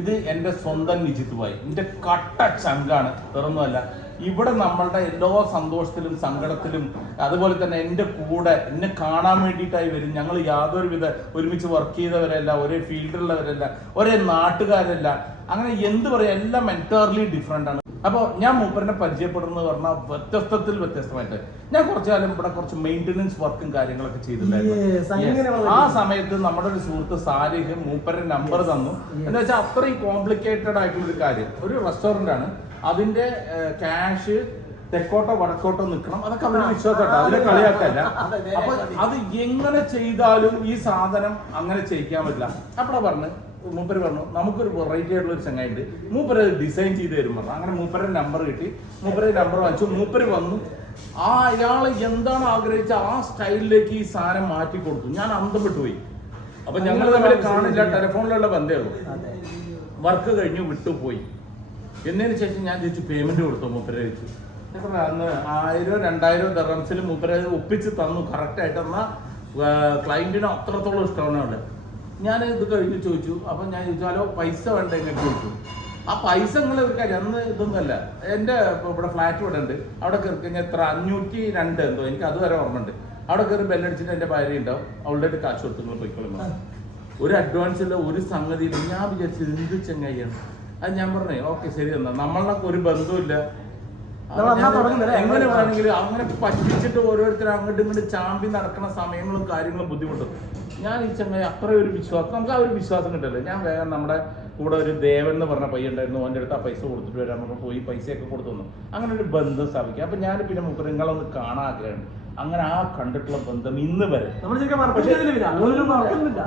ഇത് എന്റെ സ്വന്തം നിജിത് ഭായി കട്ട ചങ്കാണ്. വേറൊന്നുമല്ല. ഇവിടെ നമ്മളുടെ എല്ലാ സന്തോഷത്തിലും സങ്കടത്തിലും അതുപോലെ തന്നെ എന്റെ കൂടെ എന്നെ കാണാൻ വേണ്ടിയിട്ടായി വരും. ഞങ്ങൾ യാതൊരു വിധ ഒരുമിച്ച് വർക്ക് ചെയ്തവരല്ല ഒരേ ഫീൽഡിലുള്ളവരല്ല ഒരേ നാട്ടുകാരല്ല. അങ്ങനെ എന്ത് പറയാ എല്ലാം എന്റയർലി ഡിഫറെന്റ് ആണ്. അപ്പോൾ ഞാൻ മൂപ്പരനെ പരിചയപ്പെടുന്നത് പറഞ്ഞാൽ വ്യത്യസ്തത്തിൽ വ്യത്യസ്തമായിട്ട്. ഞാൻ കുറച്ചു കാലം ഇവിടെ കുറച്ച് മെയിന്റനൻസ് വർക്കും കാര്യങ്ങളൊക്കെ ചെയ്തിട്ടുണ്ടായിരുന്നു. ആ സമയത്ത് നമ്മുടെ ഒരു സുഹൃത്ത് സാലിഹ് മൂപ്പരുടെ നമ്പർ തന്നു. എന്താ വെച്ചാൽ അത്രയും കോംപ്ലിക്കേറ്റഡ് ആയിട്ടുള്ള ഒരു കാര്യം. ഒരു റെസ്റ്റോറന്റ് ആണ്. അതിന്റെ ക്യാഷ് തെക്കോട്ടോ വടക്കോട്ടോ നിൽക്കണം. അതൊക്കെ അവരുടെ വിശ്വാസമാട്ടോ അതിനെ കളിയാക്കല്ല. അപ്പൊ അത്. എങ്ങനെ ചെയ്താലും ഈ സാധനം അങ്ങനെ ചെയ്യിക്കാൻ പറ്റില്ല. അപ്പഴാ പറഞ്ഞു മൂപ്പര് പറഞ്ഞു നമുക്കൊരു വെറൈറ്റി ആയിട്ടുള്ള ഒരു ചങ്ങായിണ്ട് മൂപ്പര് ഡിസൈൻ ചെയ്ത് തരും പറഞ്ഞു. അങ്ങനെ മൂപ്പരുടെ നമ്പർ കിട്ടി. മൂപ്പരുടെ നമ്പർ വാങ്ങിച്ചു. മൂപ്പര് വന്നു. ആ അയാൾ എന്താണ് ആഗ്രഹിച്ച ആ സ്റ്റൈലിലേക്ക് ഈ സാധനം മാറ്റി കൊടുത്തു. ഞാൻ അന്തം പോയി. അപ്പൊ ഞങ്ങൾ തമ്മിൽ കാണില്ല. ടെലിഫോണിലുള്ള ബന്ധേ ഉള്ളൂ. വർക്ക് കഴിഞ്ഞു വിട്ടുപോയി. എന്നതിന് ശേഷം ഞാൻ ചോദിച്ചു പേയ്മെന്റ് കൊടുത്തു മൂപ്പരെ ചോദിച്ചു അന്ന് ആയിരം രണ്ടായിരം ദറംസിൽ മൂപ്പരെ ഒപ്പിച്ച് തന്നു. കറക്റ്റ് ആയിട്ട് എന്നാൽ ക്ലയന്റിന് അത്രത്തോളം ഇഷ്ടമാണ് അവിടെ. ഞാൻ ഇത് കഴിഞ്ഞ് ചോദിച്ചു. അപ്പൊ ഞാൻ ചോദിച്ചാലോ പൈസ വേണ്ട? എങ്ങനെ ചോദിച്ചു. ആ പൈസ നിങ്ങൾ ഒരു കാര്യം അന്ന് ഇതൊന്നുമല്ല. എന്റെ ഇവിടെ ഫ്ലാറ്റ് ഇവിടെ ഉണ്ട്. അവിടെ കയറി കഴിഞ്ഞാൽ എത്ര? അഞ്ഞൂറ്റി രണ്ട് എന്തോ. എനിക്ക് അതുവരെ ഓർമ്മയുണ്ട് അവിടെ കയറി ബെല്ലടിച്ചിട്ട് എന്റെ ഭാര്യ ഉണ്ടാവും. അവളുടെ അടുത്ത് കാശ് കൊടുത്ത് നിങ്ങൾ പോയിക്കോളും ഒരു അഡ്വാൻസ് ഇല്ല ഒരു സംഗതി ഇല്ല. ഞാൻ വിചാരിച്ചു എന്ത് ചെങ്ങയ്യാണ്? അത് ഞാൻ പറഞ്ഞേ ഓക്കെ ശരി എന്നാ. നമ്മളൊക്കെ ഒരു ബന്ധമില്ല? എങ്ങനെ വേണമെങ്കിലും അങ്ങനെ പറ്റിച്ചിട്ട് ഓരോരുത്തർ അങ്ങോട്ടും ഇങ്ങോട്ട് ചാമ്പി നടക്കുന്ന സമയങ്ങളും കാര്യങ്ങളും ബുദ്ധിമുട്ടും. ഞാൻ ഈ ചെങ്ങായി അത്ര ഒരു വിശ്വാസം നമുക്ക് ആ ഒരു വിശ്വാസം കിട്ടില്ല? ഞാൻ വേഗം നമ്മുടെ കൂടെ ഒരു ദേവൻ എന്ന് പറഞ്ഞ പയ്യ ഉണ്ടായിരുന്നു അവന്റെ അടുത്ത് ആ പൈസ കൊടുത്തിട്ട് വരാൻ പറഞ്ഞു പോയി പൈസയൊക്കെ കൊടുത്തു തന്നു അങ്ങനെ ഒരു ബന്ധം സ്ഥാപിക്കുക. അപ്പൊ ഞാൻ പിന്നെ മുപ്പര് നിങ്ങളൊന്ന് കാണാൻ ആഗ്രഹമുണ്ട്. അങ്ങനെ ആ കണ്ടിട്ടുള്ള ബന്ധം ഇന്ന് വരെ.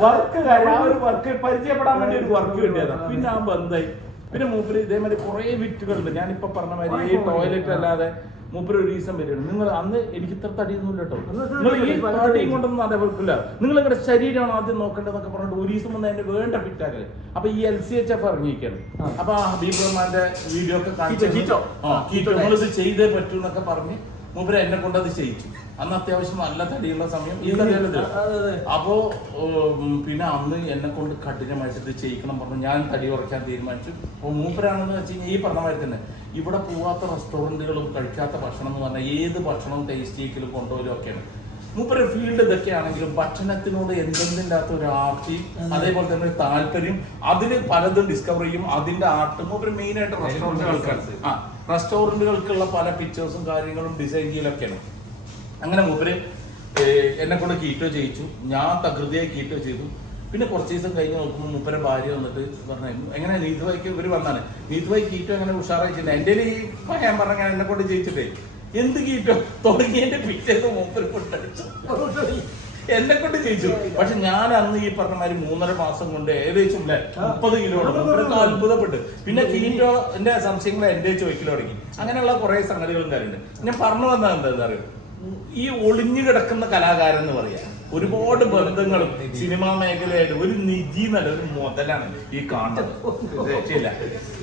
വർക്ക് ആ ഒരു വർക്ക് പരിചയപ്പെടാൻ വേണ്ടി ഒരു വർക്ക് കിട്ടിയതാ. പിന്നെ ആ ബന്ധമായി പിന്നെ മൂപ്പര് ഇതേമാതിരി കുറെ വിറ്റുകളുണ്ട്. ഞാനിപ്പോ പറഞ്ഞ മാതിരി ഈ ടോയ്ലറ്റ് അല്ലാതെ മൂപ്പര് ഒരു ദിവസം വരികയാണ്. നിങ്ങൾ അന്ന് എനിക്ക് ഇത്ര തടിയൊന്നുമില്ല കേട്ടോ. നിങ്ങൾ ഈ തടി തടിയും കൊണ്ടൊന്നും അതേപോലില്ല നിങ്ങൾ നിങ്ങളുടെ ശരീരമാണ് ആദ്യം നോക്കേണ്ടതെന്നൊക്കെ പറഞ്ഞിട്ട് ഒരു ദിവസം വന്ന് അതിന്റെ വേണ്ട ഫിറ്റാക്കൽ അപ്പൊ ഈ എൽ സി എച്ച് എഫ് ഇറങ്ങിയിരിക്കുകയാണ്. അപ്പൊ ആ ഹബീബ് റഹ്മാന്റെ വീഡിയോ ഒക്കെ കാണിച്ചു കീറ്റോ. കീറ്റോ നിങ്ങളിത് ചെയ്തേ പറ്റൂ എന്നൊക്കെ പറഞ്ഞ് മൂപ്പര് എന്നെ കൊണ്ട് അത് ചെയ്യിച്ചു. അന്ന് അത്യാവശ്യം നല്ല തടിയുള്ള സമയം ഈ തടിയുള്ളത്. അപ്പോ പിന്നെ അന്ന് എന്നെ കൊണ്ട് കഠിനമായിട്ട് ഇത് ചെയ്യിക്കണം പറഞ്ഞു ഞാൻ തടി കുറയ്ക്കാൻ തീരുമാനിച്ചു. അപ്പോൾ മൂപ്പരാണെന്ന് വെച്ച് കഴിഞ്ഞാൽ ഈ പറഞ്ഞ മാതിരി തന്നെ ഇവിടെ പോവാത്ത റെസ്റ്റോറന്റുകളും കഴിക്കാത്ത ഭക്ഷണം എന്ന് പറഞ്ഞാൽ ഏത് ഭക്ഷണവും ടേസ്റ്റ് ചെയ്യിക്കലും കൊണ്ടുപോലും ഒക്കെയാണ്. മൂപ്പര് ഫീൽഡ് ഇതൊക്കെയാണെങ്കിലും ഭക്ഷണത്തിനോട് എന്തെന്നില്ലാത്ത ഒരു ആർത്തി അതേപോലെ തന്നെ ഒരു താല്പര്യം അതിന് പലതും ഡിസ്കവർ ചെയ്യും. അതിന്റെ ആർട്ട് മൂപ്പര് മെയിൻ ആയിട്ട് ആൾക്കാർക്ക് ആ. റെസ്റ്റോറന്റുകൾക്കുള്ള പല പിക്ചേഴ്സും കാര്യങ്ങളും ഡിസൈൻ ചെയ്യലൊക്കെയാണ്. അങ്ങനെ മൂപ്പര് എന്നെ കൊണ്ട് കീറ്റോ ചെയ്യിച്ചു. ഞാൻ തകൃതിയായി കീറ്റോ ചെയ്തു. പിന്നെ കുറച്ച് ദിവസം കഴിഞ്ഞ് നോക്കുമ്പോൾ മൂപ്പരെ ഭാര്യ വന്നിട്ട് പറഞ്ഞു എങ്ങനെ നീതുവായിക്ക് ഇവർ വന്നാണ്. നീതുവായി കീറ്റോ കീറ്റോ എങ്ങനെ ചെയ്യുന്നത് എന്റെ ഈ ഞാൻ പറഞ്ഞ എന്നെ കൊണ്ട് ചെയ്യിച്ചിട്ടേ. എന്ത് കീറ്റോ? തുടങ്ങിയതിന്റെ പിറ്റേന്ന് മൂപ്പര് കൊണ്ടടിച്ചു. എന്നെ കൊണ്ട് ജയിച്ചു. പക്ഷെ ഞാൻ അന്ന് ഈ പറഞ്ഞ മാതിരി മൂന്നര മാസം കൊണ്ട് ഏകദേശം അല്ലെ മുപ്പത് കിലോ അത്ഭുതപ്പെട്ട്. പിന്നെ കീറ്റോ എന്റെ സംശയങ്ങൾ എന്റെ ചോദിക്കൽ തുടങ്ങി. അങ്ങനെയുള്ള കുറെ സംഗതികളും കാര്യമുണ്ട് ഞാൻ പറഞ്ഞു വന്നത് എന്താ അറിയോ? ഈ ഒളിഞ്ഞു കിടക്കുന്ന കലാകാരൻ എന്ന് പറയാ. ഒരുപാട് ബന്ധങ്ങളും സിനിമാ മേഖലയായിട്ട് ഒരു നിധി എന്നല്ല ഒരു മുതലാണ് ഈ കാണുന്നത്. രക്ഷയില്ല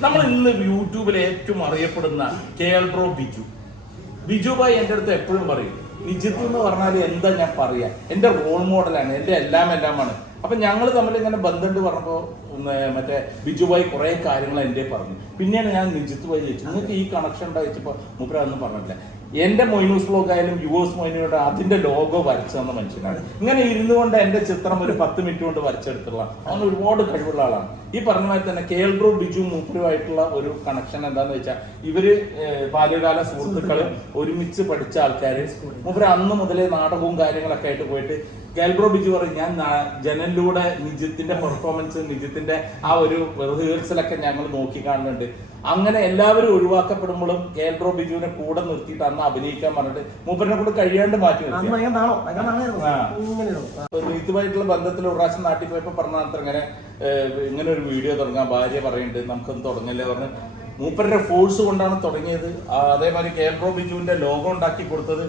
നമ്മൾ ഇന്ന് യൂട്യൂബിൽ ഏറ്റവും അറിയപ്പെടുന്ന K L bro Biju. Biju bhai എന്റെ അടുത്ത് എപ്പോഴും പറയും നിജിത്ത് എന്ന് പറഞ്ഞാൽ എന്താ ഞാൻ പറയാ? എന്റെ റോൾ മോഡലാണ് എന്റെ എല്ലാം എല്ലാമാണ്. അപ്പൊ ഞങ്ങൾ തമ്മിൽ ഇങ്ങനെ ബന്ധമുണ്ട് പറഞ്ഞപ്പോൾ മറ്റേ ബിജു ഭായ് കുറെ കാര്യങ്ങൾ എന്റെ പറഞ്ഞു. പിന്നെയാണ് ഞാൻ നിജിത്ത് വഴി ചോദിച്ചു നിങ്ങൾക്ക് ഈ കണക്ഷൻ ഉണ്ടായിച്ചപ്പോ മൂപ്പര അതൊന്നും പറഞ്ഞില്ല എന്റെ മൊയ്നൂസ് ബ്ലോഗ് ആയാലും യുവസ് മൊയ്നയുടെ അതിന്റെ ലോഗോ വരച്ചു തന്ന മനുഷ്യനാണ്. ഇങ്ങനെ ഇരുന്നു കൊണ്ട് എന്റെ ചിത്രം ഒരു പത്ത് മിനിറ്റ് കൊണ്ട് വരച്ചെടുത്തുള്ള അവൻ ഒരുപാട് കഴിവുള്ള ആളാണ്. ഈ പറഞ്ഞ മാതിരി തന്നെ കേൾബ്രോ ബിജു മൂപ്പരുമായിട്ടുള്ള ഒരു കണക്ഷൻ എന്താന്ന് വെച്ചാൽ ഇവർ ബാല്യകാല സുഹൃത്തുക്കൾ ഒരുമിച്ച് പഠിച്ച ആൾക്കാര്. മൂപ്പര് അന്ന് മുതലേ നാടകവും കാര്യങ്ങളൊക്കെ ആയിട്ട് പോയിട്ട് കേൾബ്രോ ബിജു പറയും ഞാൻ ജനലിലൂടെ നിജിത്തിന്റെ പെർഫോമൻസ് നിജിത്തിന്റെ ആ ഒരു റിഹേഴ്സലൊക്കെ ഞങ്ങൾ നോക്കി കാണുന്നുണ്ട്. അങ്ങനെ എല്ലാവരും ഒഴിവാക്കപ്പെടുമ്പോഴും ഗൽബ്രോ ബിജുവിനെ കൂടെ നിർത്തിയിട്ട് അന്ന് അഭിനയിക്കാൻ പറഞ്ഞിട്ട് മൂപ്പരനെ കൂടെ കഴിയാണ്ട് മാറ്റി നീത്തുമായിട്ടുള്ള ബന്ധത്തിൽ ഒരു പ്രാവശ്യം നാട്ടിൽ പോയപ്പോ പറഞ്ഞ അത്ര ഇങ്ങനെ ഇങ്ങനെ ഒരു വീഡിയോ തുടങ്ങാം ഭാര്യ പറയുന്നുണ്ട് നമുക്കൊന്ന് തുടങ്ങല്ലേ പറഞ്ഞ് മൂപ്പരുടെ ഫോഴ്സ് കൊണ്ടാണ് തുടങ്ങിയത്. അതേമാതിരി അതേമാതിരി കേൾബ്രോ ബിജുവിന്റെ ലോഗോ ഉണ്ടാക്കി കൊടുത്തത്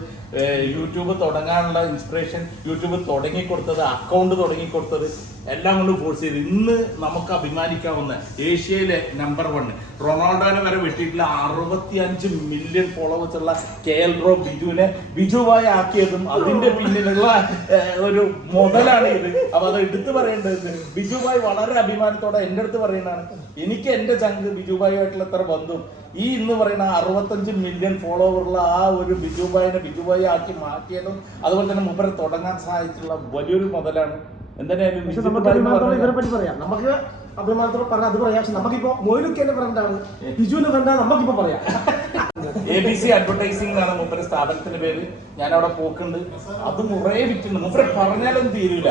യൂട്യൂബ് തുടങ്ങാനുള്ള ഇൻസ്പിറേഷൻ യൂട്യൂബ് തുടങ്ങി കൊടുത്തത് അക്കൗണ്ട് തുടങ്ങി കൊടുത്തത്. എല്ലാം കൊണ്ട് ഫോഴ്സ് ചെയ്ത് ഇന്ന് നമുക്ക് അഭിമാനിക്കാവുന്ന ഏഷ്യയിലെ നമ്പർ വൺ റൊണാൾഡോനെ വരെ വെട്ടിയിട്ടുള്ള അറുപത്തി അഞ്ച് മില്യൺ ഫോളോവേഴ്സ് ഉള്ള കെ എൽ റോ ബിജുവിനെ ബിജുവായി ആക്കിയതും അതിന്റെ പിന്നിലുള്ള ഒരു മുതലാണ് ഇത്. അപ്പൊ അത് എടുത്തു പറയേണ്ടത് ബിജുബായ് വളരെ അഭിമാനത്തോടെ എന്റെ അടുത്ത് പറയുന്നതാണ്. എനിക്ക് എന്റെ ചങ്ക് ബിജുബായുമായിട്ടുള്ള എത്ര ബന്ധം. ഈ ഇന്ന് പറയുന്ന അറുപത്തഞ്ച് മില്യൺ ഫോളോവറുള്ള ആ ഒരു ബിജുബായിനെ ബിജുബായി ആക്കി മാറ്റിയതും അതുപോലെ തന്നെ മുമ്പ് തുടങ്ങാൻ സഹായിച്ചിട്ടുള്ള വലിയൊരു മുതലാണ് നമുക്ക് അഭിമാനത്തോടെ ഇവരെ പറയാം. നമുക്ക് അഭിമാനത്തോടെ പറയാം അത് പറയാം. പക്ഷെ നമുക്കിപ്പോ മൊയിലുക്കേന്റെ ഫ്രണ്ടാണ് ബിജുവിന്റെ ഫ്രണ്ടാണ് നമുക്കിപ്പോ പറയാം. എ ബി സി അഡ്വർടൈസിംഗ് എന്നാണ് മുമ്പേ സ്ഥാപനത്തിന്റെ പേര്. ഞാൻ അവിടെ പോക്കുണ്ട്. അത് മുറേ വിറ്റുണ്ട് മുമ്പേ പറഞ്ഞാലും തീരൂല.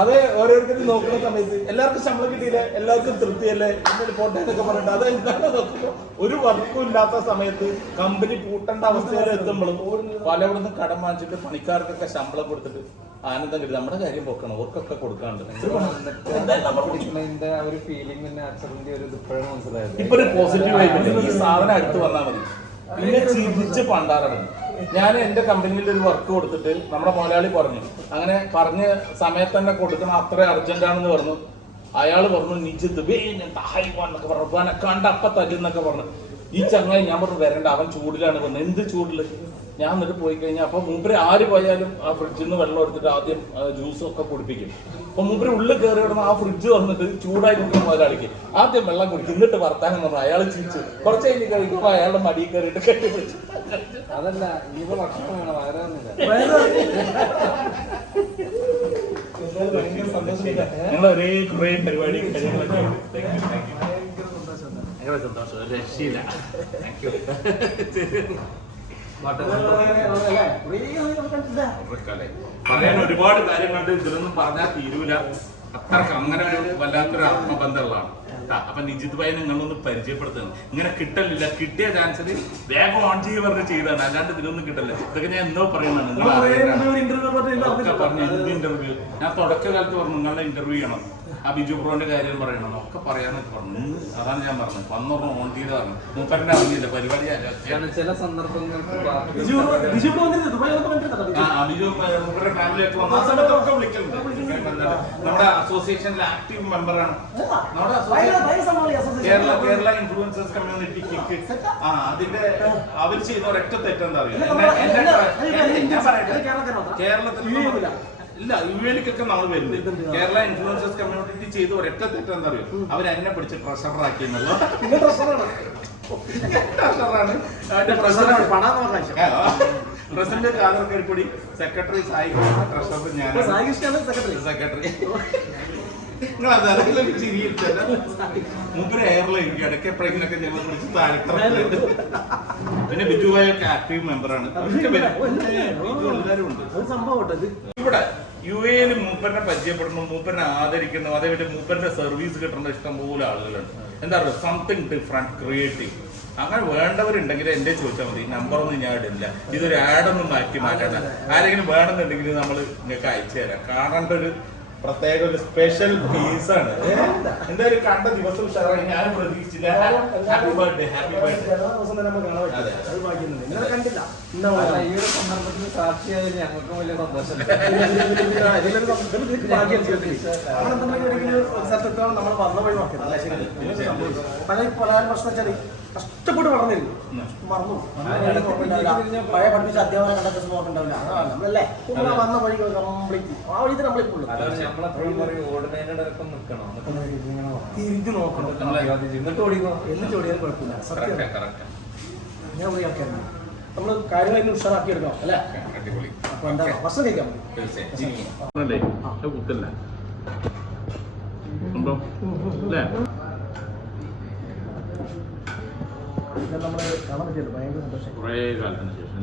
അത് ഓരോരുത്തരും നോക്കുന്ന സമയത്ത് എല്ലാവർക്കും ശമ്പളം കിട്ടിയില്ല? എല്ലാവർക്കും തൃപ്തിയല്ലേ? ഇന്നലെ പോട്ടെ എന്നൊക്കെ പറഞ്ഞിട്ട് അത് എന്താണ് നോക്കുമ്പോൾ ഒരു വർക്കും ഇല്ലാത്ത സമയത്ത് കമ്പനി പൂട്ടേണ്ട അവസ്ഥയിൽ എത്തുമ്പോഴും പലവിടുന്ന് കടം വാങ്ങിച്ചിട്ട് പണിക്കാർക്കൊക്കെ ശമ്പളം കൊടുത്തിട്ട് ആനന്ദം കിട്ടി. നമ്മുടെ കാര്യം പോക്കണം ഓർക്കൊക്കെ കൊടുക്കാണ്ട് ഇപ്പൊ ഒരു പോസിറ്റീവ് ആയിട്ട് ഈ സാധനം അടുത്ത് വന്നാൽ മതി. പിന്നെ ചിരിച്ച് പണ്ടാറാണ് ഞാൻ എന്റെ കമ്പനിയിൽ ഒരു വർക്ക് കൊടുത്തിട്ട് നമ്മുടെ മുതലാളി പറഞ്ഞു. അങ്ങനെ പറഞ്ഞ സമയത്ത് തന്നെ കൊടുക്കണം അത്ര അർജന്റ് ആണെന്ന് പറഞ്ഞു. അയാൾ പറഞ്ഞു നിജിത്ത് എന്നൊക്കെ പറഞ്ഞു. "ഉപ്പാനെ കണ്ട അപ്പ തല്ലുന്നൊക്കെ പറഞ്ഞു. ഈ ചങ്ങായി ഞാൻ പറഞ്ഞു വരണ്ട അവൻ ചൂടിലാണ് പറഞ്ഞത് എന്ത് ചൂടിൽ? ഞാൻ എന്നിട്ട് പോയി കഴിഞ്ഞാൽ അപ്പൊ മൂപ്പര് ആര് പോയാലും ആ ഫ്രിഡ്ജിൽ നിന്ന് വെള്ളം എടുത്തിട്ട് ആദ്യം ജ്യൂസും ഒക്കെ കുടിപ്പിക്കും. അപ്പൊ മൂപ്പര് ഉള്ളിൽ കയറി കിടന്ന് ആ ഫ്രിഡ്ജ് വന്നിട്ട് ചൂടായി കുടിക്കുന്ന മുതലാളിക്ക് ആദ്യം വെള്ളം കുടിക്കും. എന്നിട്ട് വർത്താനം പറഞ്ഞു അയാൾ ചിരിച്ചു കുറച്ച് കഴിഞ്ഞ് കഴിക്കുമ്പോൾ അയാളുടെ മടി കയറിയിട്ട് അതല്ല ഭക്ഷണം വേണം വയറ് വന്നില്ല ഞങ്ങൾ ഒരേ കുറേ പരിപാടി സന്തോഷം. രക്ഷയില്ല. താങ്ക് യു പറയാൻ ഒരുപാട് കാര്യങ്ങളുണ്ട്. ഇതിലൊന്നും പറഞ്ഞാൽ തീരൂല. അത്രയ്ക്ക് അങ്ങനെ ഒരു വല്ലാത്തൊരു ആത്മബന്ധമുള്ളതാണ്. അപ്പൊ നിജിത് ഭായി നിങ്ങളൊന്ന് പരിചയപ്പെടുത്തുന്നു ഇങ്ങനെ കിട്ടലില്ല. കിട്ടിയ ചാൻസിൽ വേഗം ഓൺ ചെയ്യുക പറഞ്ഞ് ചെയ്താണ് അല്ലാണ്ട് ഇതിനൊന്നും കിട്ടല്ല ഇതൊക്കെ ഞാൻ എന്തോ പറയുന്നതാണ്. നിങ്ങൾ അറിയുന്നതാണ്. പറഞ്ഞു എന്ത് ഇന്റർവ്യൂ ഞാൻ തുടക്കകാലത്ത് പറഞ്ഞു നിങ്ങളുടെ ഇന്റർവ്യൂ ചെയ്യണം. ആ ബിജു ബ്രോന്റെ കാര്യം പറയണം. ഒക്കെ പറയാന്നൊക്കെ പറഞ്ഞു. അതാണ് ഞാൻ പറഞ്ഞത്. വന്നോർമ്മ ഓൺ ചെയ്ത് പറഞ്ഞു. മൂപ്പരനെ അറിഞ്ഞില്ല. പരിപാടി. ചില സന്ദർഭങ്ങൾ ബിജു മൂപ്പരുടെ ഫാമിലിയൊക്കെ വന്ന സമയത്തൊക്കെ വിളിക്കലുണ്ട് നമ്മുടെ അസോസിയേഷനിലെ ആക്റ്റീവ് മെമ്പറാണ് നമ്മുടെ കേരള കേരള ഇൻഫ്ലുവൻസേഴ്സ് കമ്മ്യൂണിറ്റി കിക്ക് ആ അതിന്റെ അവർ ചെയ്യുന്ന ഒരൊറ്റ തെറ്റെന്താ പറയട്ടെ. കേരളത്തിൽ ഇല്ല. യുഎലിക്കൊക്കെ നമ്മൾ വരുന്നത് കേരള ഇൻഫ്ലുവൻസേഴ്സ് കമ്മ്യൂണിറ്റി ചെയ്ത് ഒരൊറ്റ തെറ്റെന്താ അറിയോ? അവർ എന്നെ പിടിച്ച് ട്രഷറാക്കി എന്നുള്ളത് അതിന്റെ പ്രസിഡന്റ് പണം president Khader Karippodi secretary Sai treasurer ഞാൻ. സെക്രട്ടറി. സെക്രട്ടറി. നിങ്ങൾ അത് ചിരിയിട്ടല്ല മുമ്പ് എയർലൈൻ ഇടയ്ക്ക് എപ്പോഴെങ്കിലൊക്കെ ഞങ്ങൾ പിടിച്ച് താഴ്ത്തറുണ്ട് പിന്നെ ബിജു ഒക്കെ ആക്റ്റീവ് മെമ്പറാണ് എല്ലാവരും ഉണ്ട്. ഇവിടെ യു എയിൽ മൂപ്പറിനെ പരിചയപ്പെടുന്നു മൂപ്പറിനെ ആദരിക്കുന്നു അതേപോലെ മൂപ്പറിന്റെ സർവീസ് കിട്ടുന്ന ഇഷ്ടംപോലെ ആളുകളുണ്ട്. എന്താ പറയുക സംതിങ് ഡിഫറെന്റ് ക്രിയേറ്റീവ് അങ്ങനെ വേണ്ടവരുണ്ടെങ്കിൽ എന്റെ ചോദിച്ചാൽ മതി. നമ്പർ ഒന്നും ഞാൻ ഇടില്ല. ഇതൊരു ആഡൊന്നും മാറ്റി മാറ്റണ്ട. ആരെങ്കിലും വേണമെന്നുണ്ടെങ്കിൽ നമ്മൾ നിങ്ങൾക്ക് അയച്ചു തരാം. കാണേണ്ട ഒരു പ്രത്യേക ഒരു സ്പെഷ്യൽ പീസാണ് എന്തായാലും കണ്ട ദിവസം ഉഷാറായി? ഞാൻ പ്രതീക്ഷിച്ചില്ല. ഹാപ്പി ബർത്ത്ഡേ ഹാപ്പി ബർത്ത്ഡേ കണ്ടില്ല. ഈ ഒരു സന്ദർഭത്തിൽ ഞങ്ങൾക്കും വലിയ സന്തോഷം. നമ്മൾ വന്ന വഴി നോക്കിയത് പല പല പ്രശ്നം വെച്ചാൽ കഷ്ടപ്പെട്ട് വളർന്നിരുന്നു. മറന്നു പഴയ പഠിപ്പിച്ച അധ്യാപനം കണ്ട അതാണ് നമ്മളല്ലേ നമ്മൾ വന്ന വഴി കംപ്ലീറ്റ് ആ വഴി നമ്മളെപ്പോഴും നോക്കണം. തിരിഞ്ഞു നോക്കണം. എന്നിട്ട് കുഴപ്പമില്ല. സത്യം. ഞാൻ പോയി ആക്കിയായിരുന്നു നമ്മൾ ഉഷാറാക്കി എടുക്കണം അല്ലേ? അപ്പൊ എന്താ? ഭക്ഷണം കഴിക്കാൻ കുത്തല്ല? ഉണ്ടോ? അല്ലേ? നമ്മൾ കാണാൻ പറ്റിയല്ലോ ഭയങ്കര സന്തോഷം. കുറേ കാലത്തിന് ശേഷം.